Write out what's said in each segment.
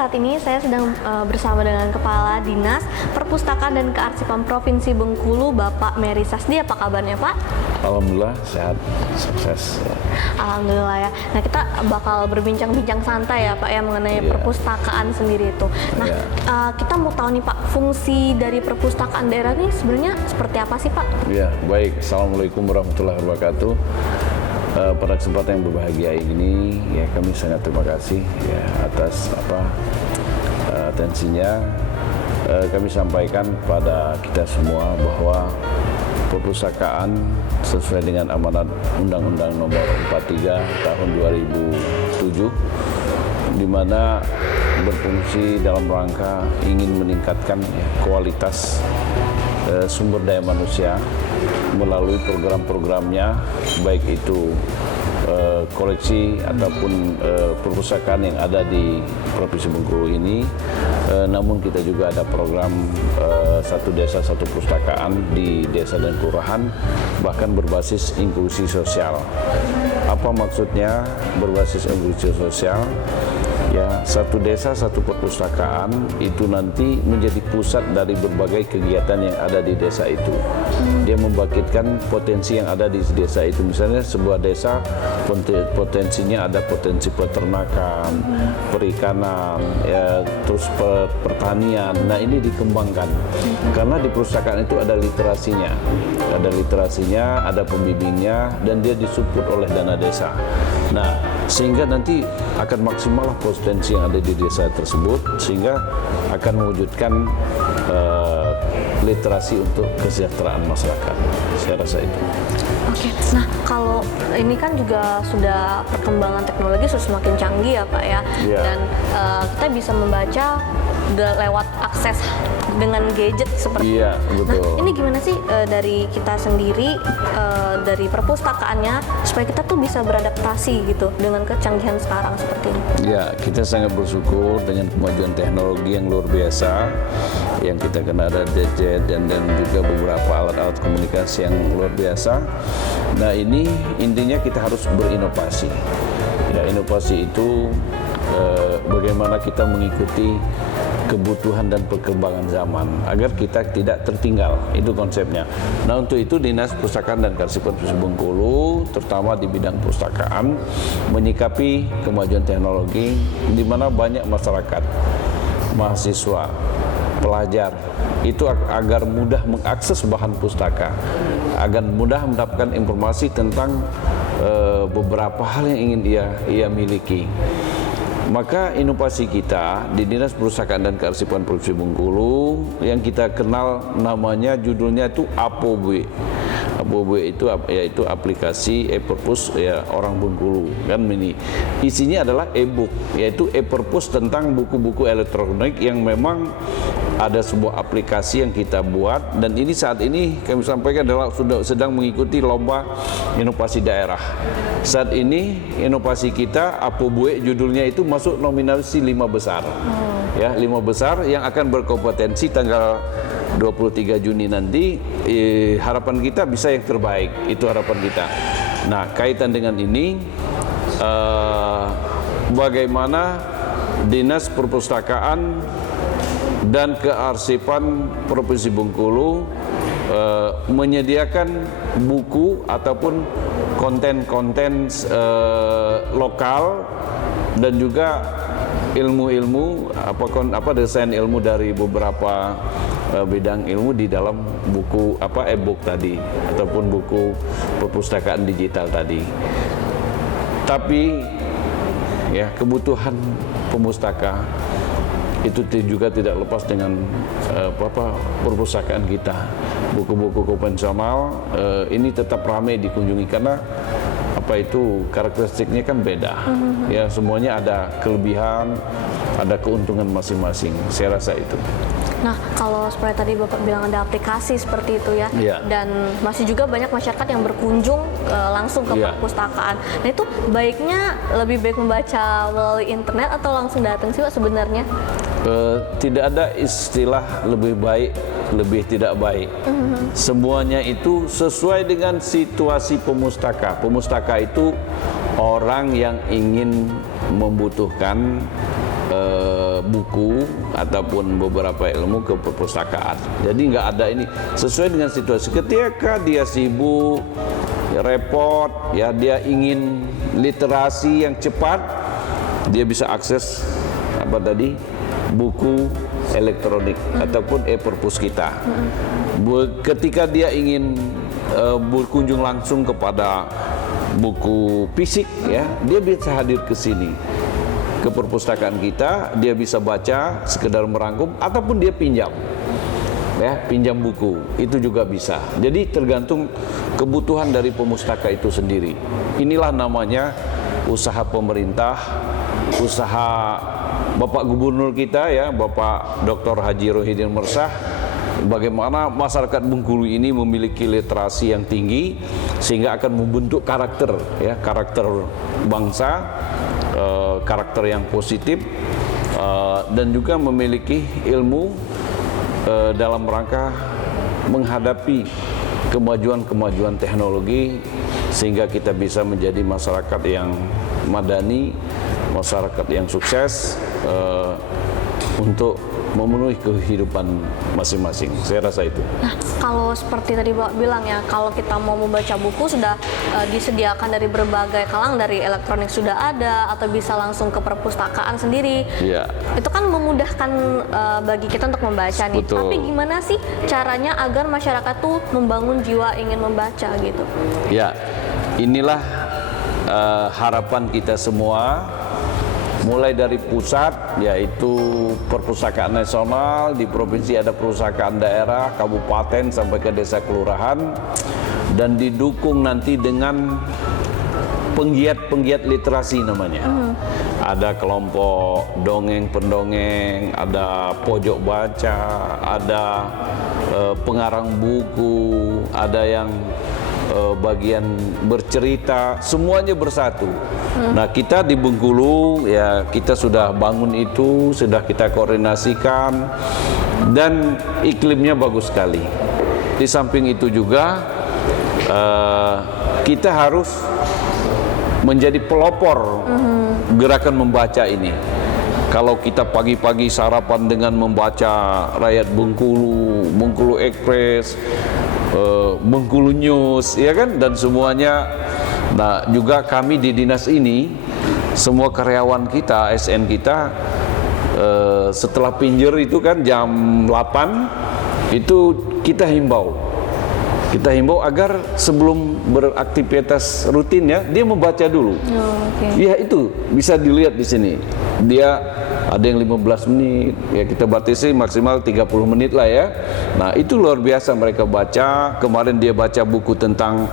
saat ini saya sedang bersama dengan Kepala Dinas Perpustakaan dan Kearsipan Provinsi Bengkulu, Bapak Mary Sasdi. Apa kabarnya, Pak? Alhamdulillah sehat, sukses. Alhamdulillah ya. Nah, kita bakal berbincang-bincang santai ya, Pak, ya, mengenai perpustakaan sendiri itu. Nah, kita mau tahu nih, Pak, fungsi dari perpustakaan daerah ini sebenarnya seperti apa sih, Pak? Ya, baik. Assalamualaikum warahmatullahi wabarakatuh. Pada kesempatan yang berbahagia ini, ya kami sangat terima kasih ya atas atensinya. Kami sampaikan kepada kita semua bahwa perpustakaan sesuai dengan amanat Undang-Undang Nomor 43 Tahun 2007, di mana berfungsi dalam rangka ingin meningkatkan kualitas sumber daya manusia melalui program-programnya, baik itu koleksi ataupun perpustakaan yang ada di Provinsi Bengkulu ini. Namun kita juga ada program satu desa satu perpustakaan di desa dan kelurahan, bahkan berbasis inklusi sosial. Apa maksudnya berbasis inklusi sosial? Ya, satu desa satu perpustakaan itu nanti menjadi pusat dari berbagai kegiatan yang ada di desa itu. Dia membangkitkan potensi yang ada di desa itu. Misalnya sebuah desa potensinya ada potensi peternakan, perikanan, ya, terus pertanian. Nah, ini dikembangkan karena di perpustakaan itu ada literasinya, ada pembimbingnya, dan dia disupport oleh dana desa. Nah, sehingga nanti akan maksimal potensi yang ada di desa tersebut, sehingga akan mewujudkan literasi untuk kesejahteraan masyarakat. Saya rasa itu. Oke, nah kalau ini kan juga sudah perkembangan teknologi sudah semakin canggih ya, Pak, ya, dan kita bisa membaca lewat akses dengan gadget seperti itu. Betul. Nah, ini gimana sih dari kita sendiri, dari perpustakaannya, supaya kita tuh bisa beradaptasi gitu dengan kecanggihan sekarang seperti ini? Ya, kita sangat bersyukur dengan kemajuan teknologi yang luar biasa, yang kita kenal ada gadget dan juga beberapa alat-alat komunikasi yang luar biasa. Nah, ini intinya kita harus berinovasi. Ya, inovasi itu bagaimana kita mengikuti kebutuhan dan perkembangan zaman agar kita tidak tertinggal, itu konsepnya. Nah, untuk itu Dinas Perpustakaan dan Kearsipan Provinsi Bengkulu, terutama di bidang perpustakaan, menyikapi kemajuan teknologi di mana banyak masyarakat, mahasiswa, pelajar itu agar mudah mengakses bahan pustaka, agar mudah mendapatkan informasi tentang beberapa hal yang ingin ia miliki. Maka inovasi kita di Dinas Perpustakaan dan Kearsipan Provinsi Bengkulu yang kita kenal namanya, judulnya itu APOB. APOB itu yaitu aplikasi e-perpus ya orang Bengkulu kan ini. Isinya adalah e-book, yaitu e-perpus tentang buku-buku elektronik yang memang ada sebuah aplikasi yang kita buat, dan ini saat ini kami sampaikan adalah sudah sedang mengikuti lomba inovasi daerah. Saat ini inovasi kita APOB judulnya itu masuk nominasi 5 besar. Ya, 5 besar yang akan berkompetensi tanggal 23 Juni nanti. Harapan kita bisa yang terbaik, itu harapan kita. Nah, kaitan dengan ini bagaimana Dinas Perpustakaan dan Kearsipan Provinsi Bengkulu menyediakan buku ataupun konten-konten lokal dan juga ilmu-ilmu desain ilmu dari beberapa bidang ilmu di dalam buku e-book tadi ataupun buku perpustakaan digital tadi. Tapi ya, kebutuhan pemustaka itu juga tidak lepas dengan perpustakaan kita. Buku-buku konvensional ini tetap ramai dikunjungi karena karakteristiknya kan beda. Ya, semuanya ada kelebihan, ada keuntungan masing-masing. Saya rasa itu. Nah, kalau seperti tadi Bapak bilang ada aplikasi seperti itu ya, dan masih juga banyak masyarakat yang berkunjung langsung ke perpustakaan. Nah, itu baiknya lebih baik membaca melalui internet atau langsung datang sih, Pak, sebenarnya? Tidak ada istilah lebih baik, lebih tidak baik. Semuanya itu sesuai dengan situasi pemustaka. Pemustaka itu orang yang ingin membutuhkan buku ataupun beberapa ilmu ke perpustakaan. Jadi nggak ada ini, sesuai dengan situasi. Ketika dia sibuk, repot, ya dia ingin literasi yang cepat, dia bisa akses apa tadi, buku elektronik ataupun e-perpus kita. Ketika dia ingin berkunjung langsung kepada buku fisik, ya dia bisa hadir ke sini, ke perpustakaan kita, dia bisa baca, sekedar merangkum, ataupun dia pinjam, ya pinjam buku, itu juga bisa. Jadi tergantung kebutuhan dari pemustaka itu sendiri. Inilah namanya usaha pemerintah, usaha Bapak Gubernur kita, ya Bapak Dr. Haji Rohidin Mersah, bagaimana masyarakat Bengkulu ini memiliki literasi yang tinggi sehingga akan membentuk karakter, ya karakter bangsa, karakter yang positif, dan juga memiliki ilmu dalam rangka menghadapi kemajuan-kemajuan teknologi sehingga kita bisa menjadi masyarakat yang madani, masyarakat yang sukses untuk memenuhi kehidupan masing-masing. Saya rasa itu. Nah, kalau seperti tadi Bapak bilang ya, kalau kita mau membaca buku sudah disediakan dari berbagai kalangan, dari elektronik sudah ada, atau bisa langsung ke perpustakaan sendiri. Ya. Itu kan memudahkan bagi kita untuk membaca nih. Betul. Tapi gimana sih caranya agar masyarakat tuh membangun jiwa ingin membaca gitu? Ya, inilah harapan kita semua. Mulai dari pusat, yaitu Perpustakaan Nasional, di provinsi ada perpustakaan daerah, kabupaten sampai ke desa kelurahan, dan didukung nanti dengan penggiat-penggiat literasi namanya. Ada kelompok dongeng pendongeng, ada pojok baca, ada pengarang buku, ada yang bagian bercerita, semuanya bersatu. Nah, kita di Bengkulu, ya kita sudah bangun itu, sudah kita koordinasikan, dan iklimnya bagus sekali. Di samping itu juga kita harus menjadi pelopor gerakan membaca ini. Kalau kita pagi-pagi sarapan dengan membaca Rakyat Bengkulu, Bengkulu Express, Bengkulu News, ya kan, dan semuanya. Nah, juga kami di dinas ini, semua karyawan kita, ASN kita, setelah pinjer itu kan jam 8, itu kita himbau agar sebelum beraktivitas rutin, ya dia membaca dulu. Ya itu bisa dilihat di sini. Dia ada yang 15 menit, ya kita batasi maksimal 30 menit lah ya. Nah, itu luar biasa mereka baca. Kemarin dia baca buku tentang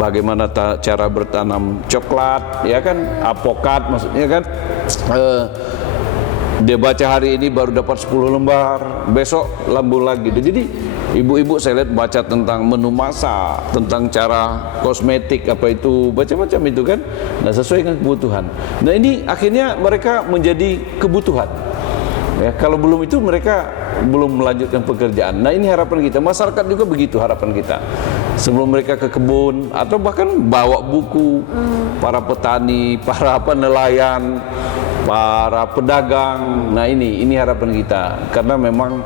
bagaimana cara bertanam coklat, ya kan, apokat maksudnya kan. Dia baca hari ini baru dapat 10 lembar, besok lambung lagi. Jadi ibu-ibu saya lihat baca tentang menu masak, tentang cara kosmetik, apa itu, macam-macam itu kan. Nah, sesuai dengan kebutuhan. Nah, ini akhirnya mereka menjadi kebutuhan. Ya, kalau belum itu mereka belum melanjutkan pekerjaan. Nah, ini harapan kita. Masyarakat juga begitu harapan kita. Sebelum mereka ke kebun atau bahkan bawa buku, para petani, para nelayan, para pedagang. Nah, ini harapan kita. Karena memang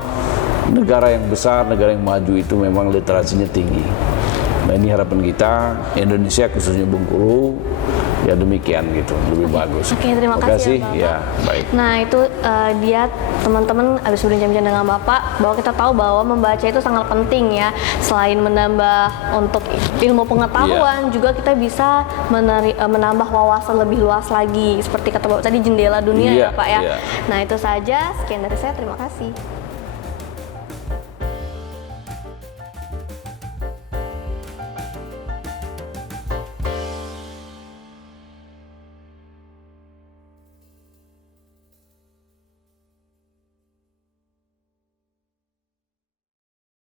negara yang besar, negara yang maju itu memang literasinya tinggi. Nah, ini harapan kita, Indonesia khususnya Bengkulu, ya demikian gitu, lebih bagus. Oke, terima kasih Ya, ya, Bapak. baik. Nah, itu dia teman-teman habis berbincang-bincang dengan Bapak, bahwa kita tahu bahwa membaca itu sangat penting ya. Selain menambah untuk ilmu pengetahuan, juga kita bisa menambah wawasan lebih luas lagi. Seperti kata Bapak tadi, jendela dunia ya Pak ya. Nah, itu saja, sekian dari saya, terima kasih.